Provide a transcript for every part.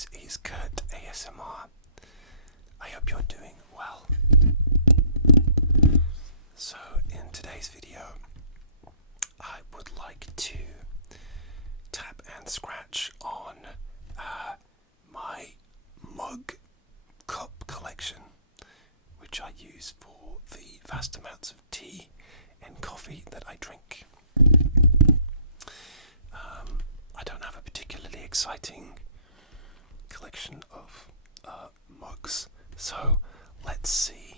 This is Kurt ASMR. I hope you're doing well. So in today's video, I would like to tap and scratch on my mug cup collection, which I use for the vast amounts of tea and coffee that I drink. I don't have a particularly exciting collection of mugs, so let's see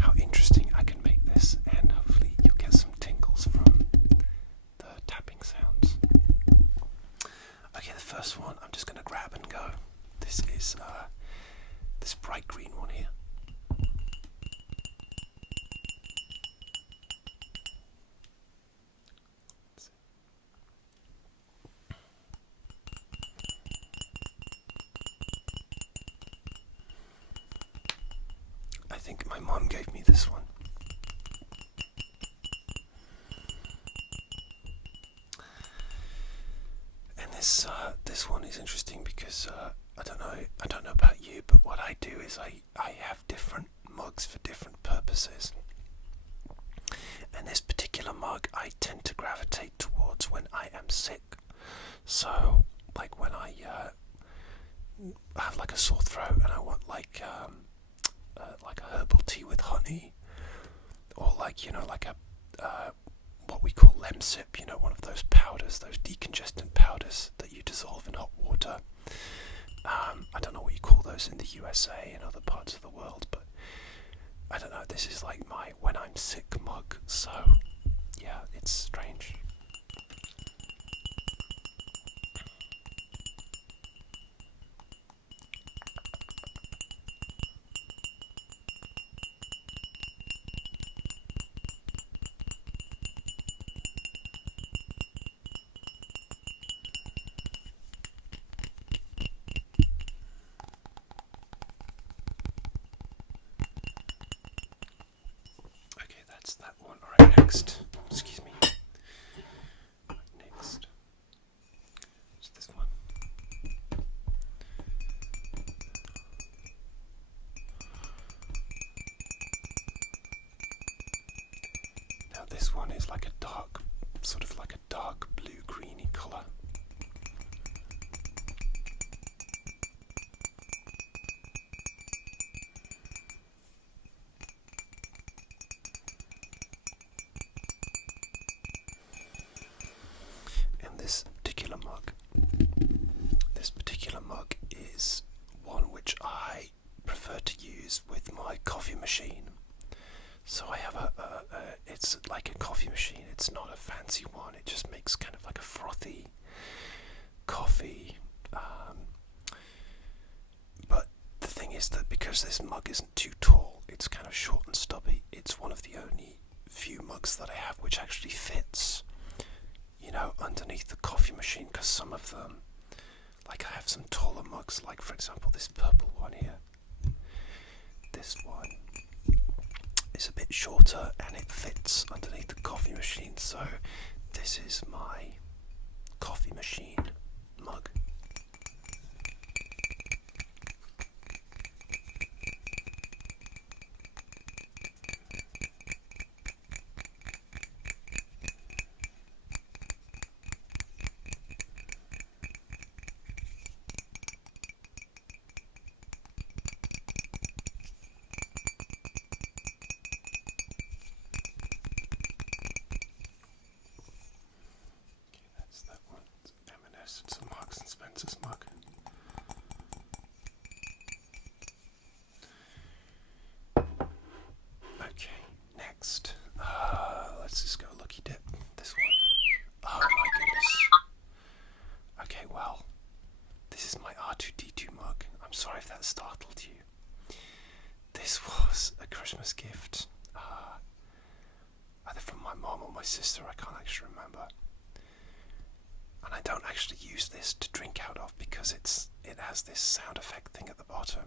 how interesting I can make this, and hopefully you'll get some tingles from the tapping sounds. Okay, the first one I'm just going to grab and go. This is this bright green one here. I think my mom gave me this one. And this one is interesting because I don't know about you, but what I do is I have different mugs for different purposes. And this particular mug I tend to gravitate towards when I am sick. So like when I have like a sore throat and I want like a herbal tea with honey, or like a what we call Lemsip, one of those powders, those decongestant powders that you dissolve in hot water. I don't know what you call those in the USA and other parts of the world, but I don't know, this is like my when I'm sick mug, so yeah, it's strange. That one. Alright, next. Excuse me. Next. It's this one. Now this one is like a dark, sort of like a dark blue-greeny colour. This particular mug is one which I prefer to use with my coffee machine. So I have it's like a coffee machine. It's not a fancy one. It just makes kind of like a frothy coffee. But the thing is that because this mug isn't too tall, it's kind of short and stubby. It's one of the only few mugs that I have which actually fits, underneath the coffee machine, because some of them, like I have some taller mugs, like for example this purple one here. This one is a bit shorter and it fits underneath the coffee machine, so this is my coffee machine mug. It's a Marks and Spencer's mug. Okay, next. Let's just go Lucky Dip. This one. Oh my goodness. Okay, well, this is my R2D2 mug. I'm sorry if that startled you. This was a Christmas gift. Either from my mom or my sister, I can't actually remember. And I don't actually use this to drink out of because it has this sound effect thing at the bottom,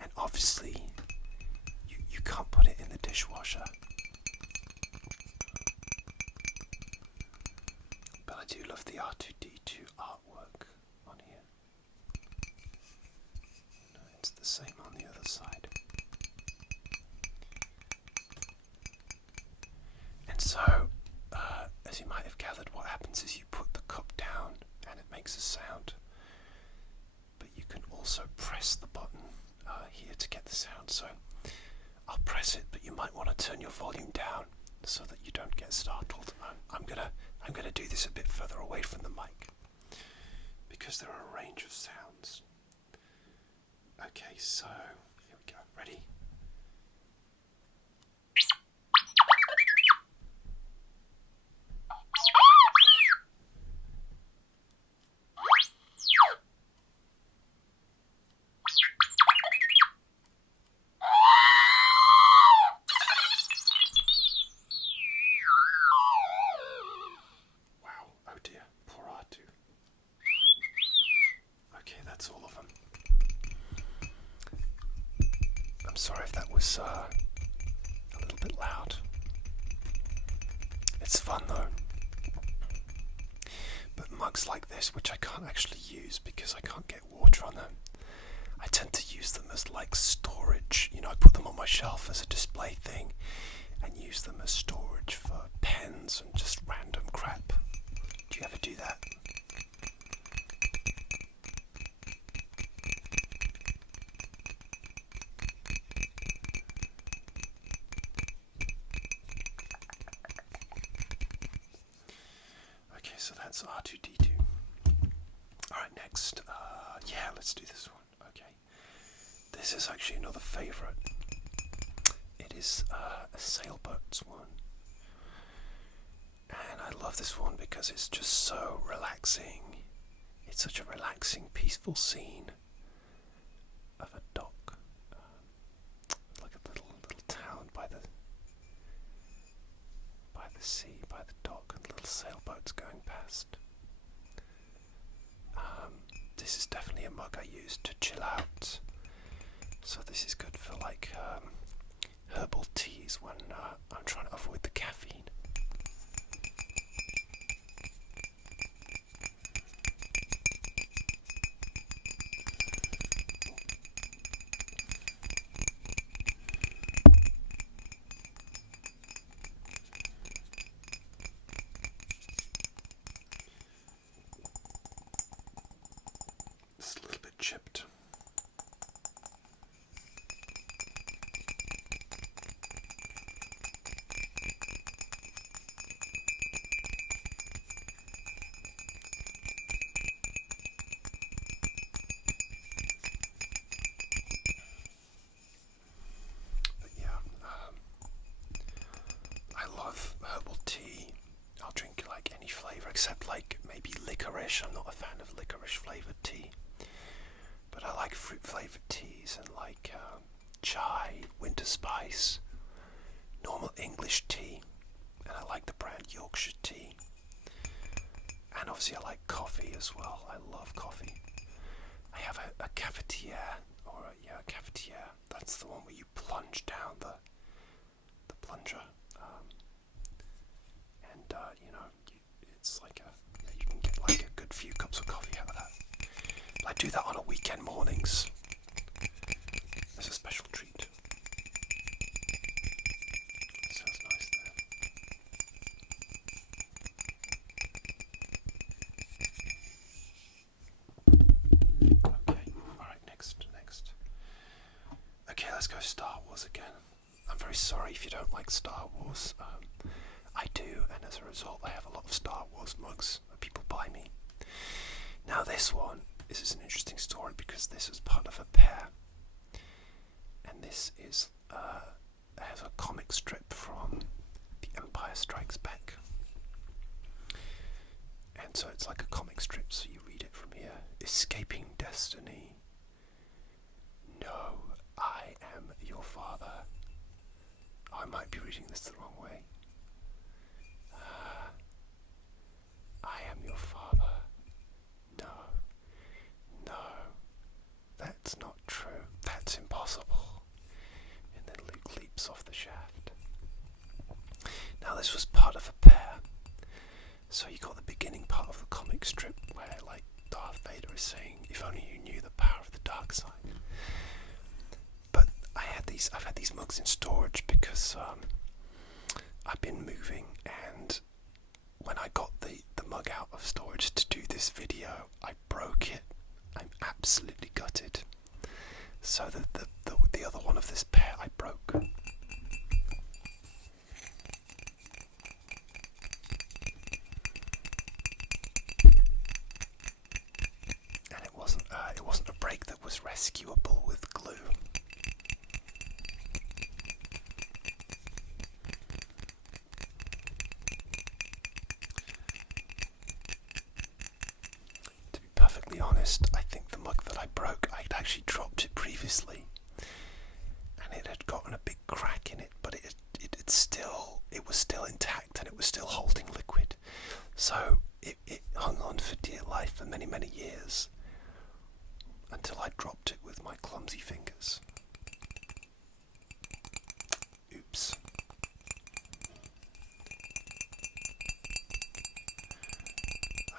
and obviously you can't put it in the dishwasher. But I do love the R2D2 do artwork on here. No, it's the same on the other side. And so, as you might have gathered, what happens is you put the cup down and it makes a sound. But you can also press the button here to get the sound. So I'll press it, but you might want to turn your volume down so that you don't get startled. I'm gonna do this a bit further away from the mic because there are a range of sounds. Okay, so here we go. Ready? That's all of them. I'm sorry if that was a little bit loud. It's fun though. But mugs like this, which I can't actually use because I can't get water on them, I tend to use them as like storage. You know, I put them on my shelf as a display thing and use them as storage for pens and just random crap. Do you ever do that? So that's R2D2. Alright, next. Yeah, let's do this one. Okay. This is actually another favourite. It is a sailboat one. And I love this one because it's just so relaxing. It's such a relaxing, peaceful scene of a dock. Like a little town by the sea, by the dock, and little sailboats going past. This is definitely a mug I use to chill out. So this is good for like herbal teas when I'm trying to avoid the caffeine. Chipped. But yeah, I love herbal tea. I'll drink like any flavour except like maybe licorice. I'm not a fan of licorice flavoured tea. But I like fruit flavoured teas and like chai, winter spice, normal English tea, and I like the brand Yorkshire tea. And obviously I like coffee as well. I love coffee. I have a cafetiere, a cafetiere. That's the one where you plunge down the plunger, and it's like you can get like a good few cups of coffee out of that. I do that on a weekend mornings as a special treat. That sounds nice there. Okay, alright, next. Okay, let's go Star Wars again. I'm very sorry if you don't like Star Wars. I do, and as a result I have a lot of Star Wars mugs that people buy me. Now this is an interesting story because this is part of a pair, and this is has a comic strip from The Empire Strikes Back, and so it's like a comic strip, so you read it from here. Escaping destiny. No, I am your father. I might be reading this the wrong way. I am your father. No, that's not true. That's impossible. And then Luke leaps off the shaft. Now this was part of a pair. So you got the beginning part of the comic strip where was saying, if only you knew the power of the dark side. But I've had these mugs in storage because I've been moving, and when I got the mug out of storage to do this video, I broke it. I'm absolutely gutted. So the other one of this pair I broke. And it wasn't a break that was rescuable with glue. To be perfectly honest, I think the mug that I broke, I'd actually dropped it previously, and it had gotten a big crack in it, but it was still intact, and it was still holding liquid. So it hung on for dear life for many, many years, until I dropped it with my clumsy fingers. Oops.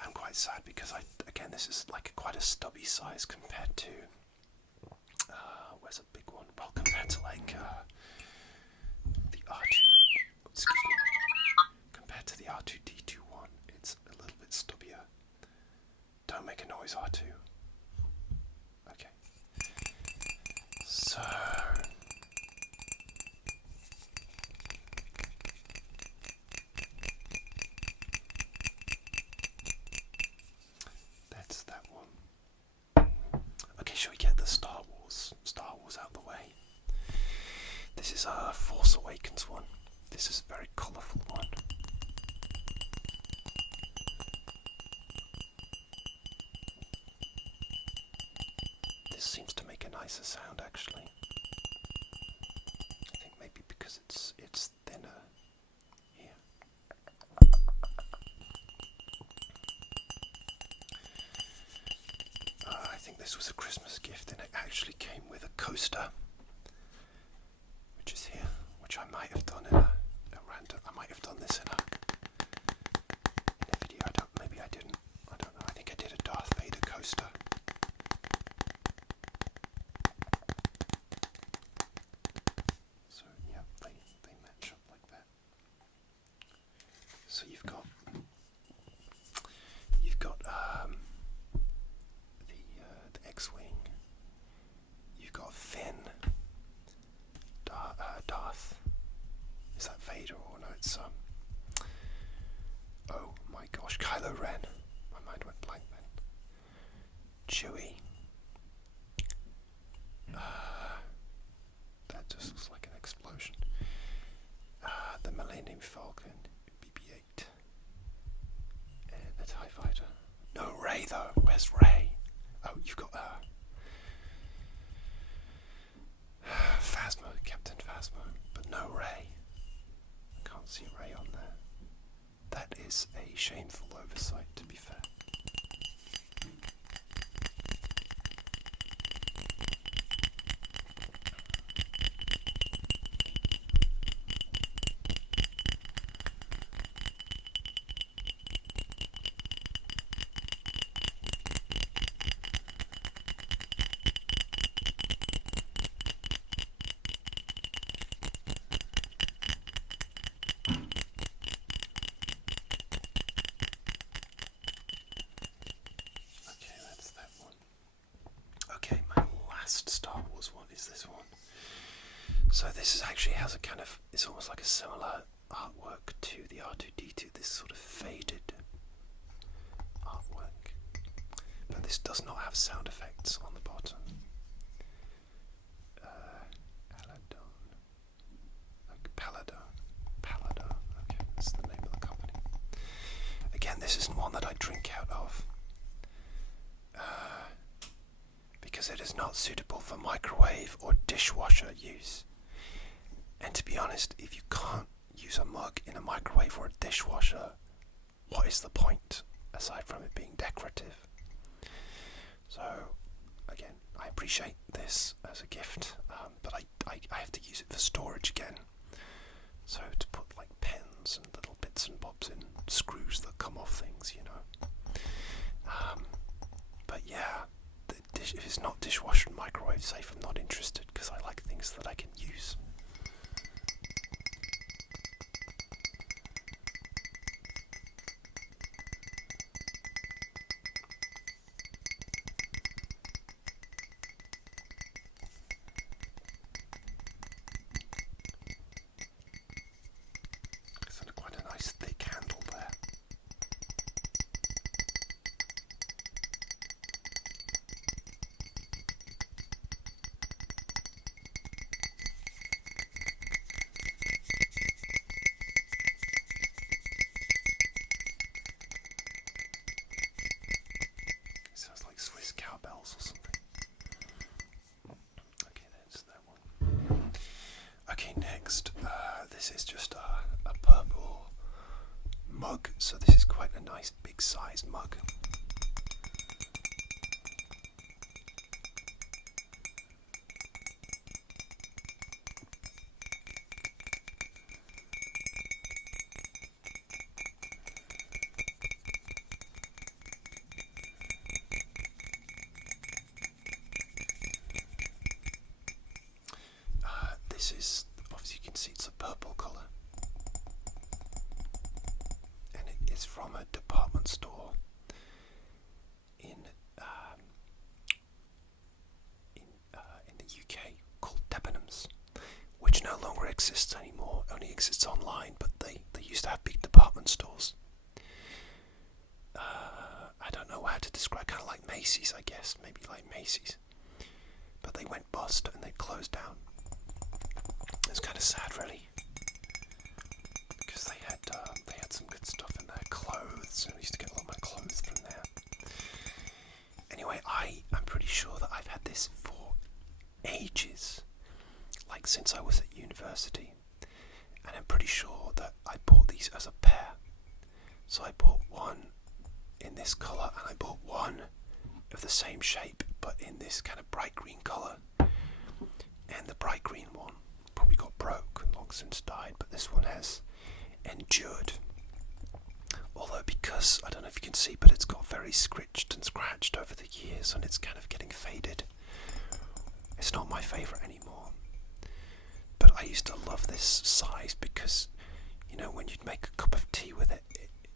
I'm quite sad because again, this is like quite a stubby size compared to, where's a big one? Well, compared to like the R2, excuse me, compared to the R2D2 one, it's a little bit stubbier. Don't make a noise, R2. Okay. So that's that one. Okay, shall we get the Star Wars out the way? This is a Force Awakens one. This is a very colourful one. This seems to make a nicer sound, actually. I think maybe because it's thinner here. I think this was a Christmas gift, and it actually came with a coaster, which is here, which I might have done in a random. I might have done this in a video. Maybe I didn't. I don't know. I think I did a Darth Vader coaster. So yeah, they match up like that. So you've got the X-wing. You've got Finn. Darth. Is that Vader or no? It's oh my gosh, Kylo Ren. My mind went blank then. Chewie. That just looks like an explosion. The Millennium Falcon, BB-8, and the TIE Fighter. No Rey though. Where's Rey? Oh, you've got Phasma, Captain Phasma, but no Rey. Can't see Rey on there. That is a shameful oversight, to be fair. Star Wars one is this one. So this is actually has a kind of, it's almost like a similar artwork to the R2D2, this sort of faded artwork. But this does not have sound effects on the bottom. Paladon. Okay, that's the name of the company. Again, this isn't one that I drink out of. Because it is not suitable for microwave or dishwasher use. And to be honest, if you can't use a mug in a microwave or a dishwasher, what is the point, aside from it being decorative? So, again, I appreciate this as a gift, but I have to use it for storage again. So to put like pens and little bits and bobs in, screws that come off things, you know. But yeah, safe, I'm not interested, because I like things that I can use. It's quite a nice thick handle there. Sounds like Swiss cowbells or something. Okay, there's that one. Okay, next, this is just a purple mug, so this is quite a nice big sized mug. This is, obviously you can see it's a purple colour, and it is from a department store in the UK called Debenhams, which no longer exists anymore, only exists online, but they used to have big department stores. I don't know how to describe, kind of like Macy's, I guess, maybe like Macy's, but they went bust and they closed down. It's kind of sad, really, because they had some good stuff in their clothes, and I used to get a lot of my clothes from there. Anyway, I'm pretty sure that I've had this for ages, like since I was at university, and I'm pretty sure that I bought these as a pair. So I bought one in this colour, and I bought one of the same shape, but in this kind of bright green colour, and the bright green one probably got broke and long since died, but this one has endured. Although, because I don't know if you can see, but it's got very scritched and scratched over the years, and it's kind of getting faded. It's not my favourite anymore, but I used to love this size because, you know, when you'd make a cup of tea with it,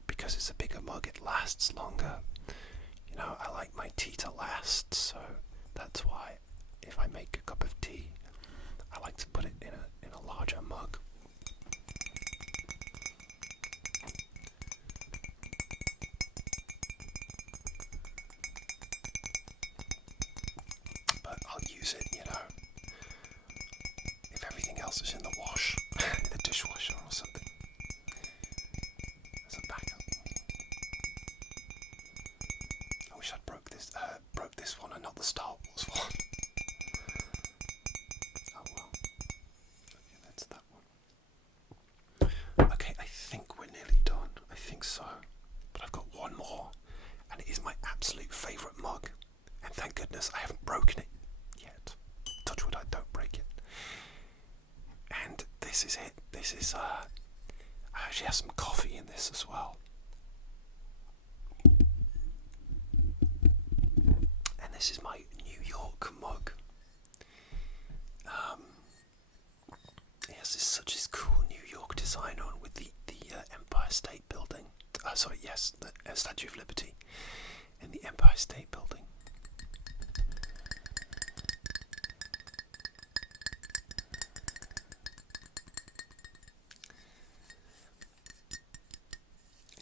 because it's a bigger mug, it lasts longer. You know, I like my tea to last, so that's why if I make a cup of tea, I like to put it in a larger mug. But I'll use it, you know, if everything else is in the wash, the dishwasher or something, as a backup. I wish I'd broke this one and not the Star Wars one. Oh well. Okay, that's that one. Okay, I think we're nearly done. I think so. But I've got one more, and it is my absolute favourite mug. And thank goodness I haven't broken it yet. Touch wood, I don't break it. And this is it. This is, I actually have some coffee in this as well. And this is my New York mug. It has such this cool New York design on with the Empire State Building. The Statue of Liberty and the Empire State Building.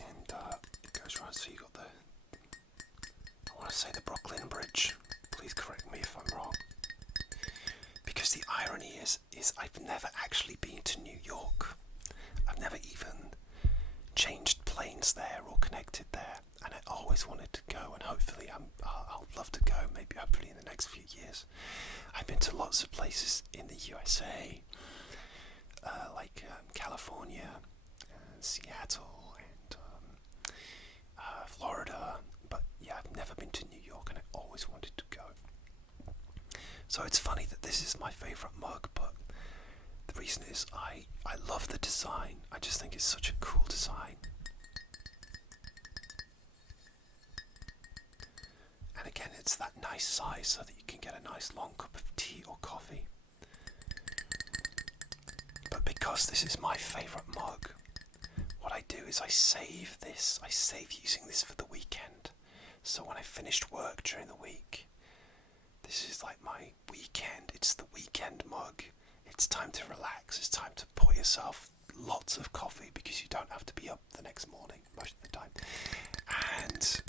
And it goes right, so you got I want to say the Brooklyn Bridge. Please correct me if I'm wrong. Because the irony is I've never actually been to New York. I've never even changed planes there or connected there, and I always wanted to go, and hopefully I'll love to go, maybe hopefully in the next few years. I've been to lots of places in the USA, like California, Seattle, and Florida, but yeah, I've never been to New York, and I always wanted to go. So it's funny that this is my favourite mug, but the reason is I love the design. I just think it's such a cool design. And again, again, it's that nice size so that you can get a nice long cup of tea or coffee. But because this is my favourite mug, what I do is I save this. I save using this for the weekend. So when I finished work during the week, this is like my weekend. It's the weekend mug. It's time to relax. It's time to pour yourself lots of coffee because you don't have to be up the next morning most of the time. And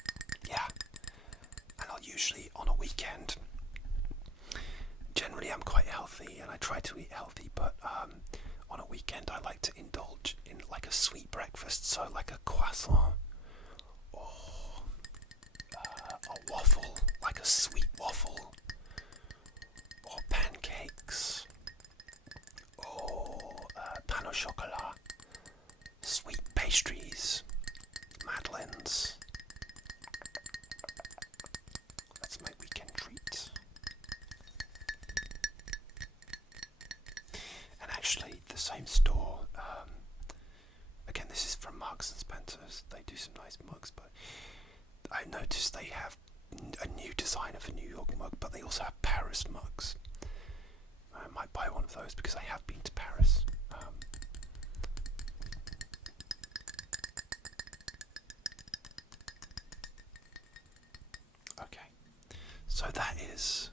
yeah, and I'll usually on a weekend, generally I'm quite healthy and I try to eat healthy, but on a weekend I like to indulge in like a sweet breakfast, so like a croissant or a waffle, like a sweet waffle, or pancakes, or pain au chocolat, sweet pastries, madeleines. That's my weekend treat. And actually, the same store, again, this is from Marks and Spencer's. They do some nice mugs, but I noticed they have a new design of a New York mug, but they also have Paris mugs. I might buy one of those because I have been to Paris. Okay, so that is